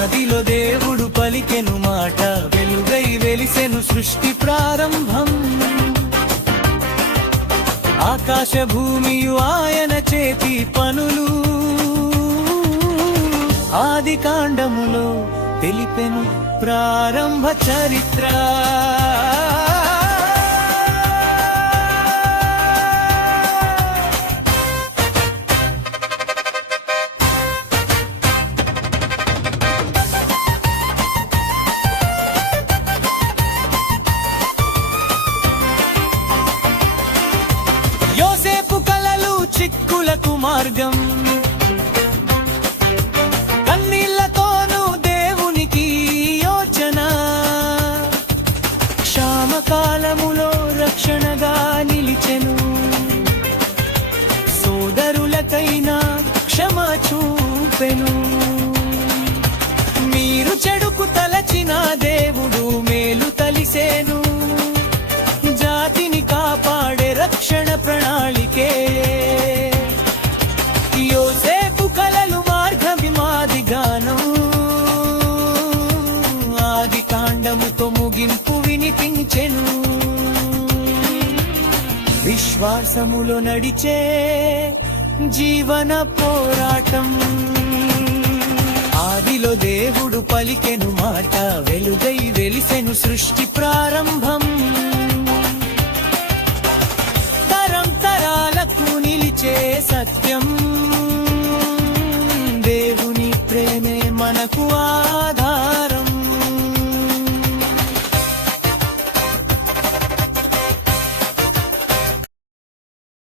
ఆదిలో దేవుడు పలికెను మాట వెలుగై వెలిసెను సృష్టి ప్రారంభం. ఆకాశ భూమియు ఆయన చేతి పనులు. ఆది కాండములో తెలిపెను ప్రారంభ చరిత్ర. చిక్కులకు మార్గం. కన్నీళ్ళతోనూ దేవునికి యోచన. క్షామకాలములో రక్షణగా నిలిచెను. సోదరులకైనా క్షమ చూపెను. కాండముతో ముగింపు వినిపించెను. విశ్వాసములో నడిచే జీవన పోరాటం. ఆదిలో దేవుడు పలికెను మాట వెలుగై వెలిసెను సృష్టి ప్రారంభం. తరం తరాలకు నిలిచే సత్యం. దేవుని ప్రేమే మనకు ఆ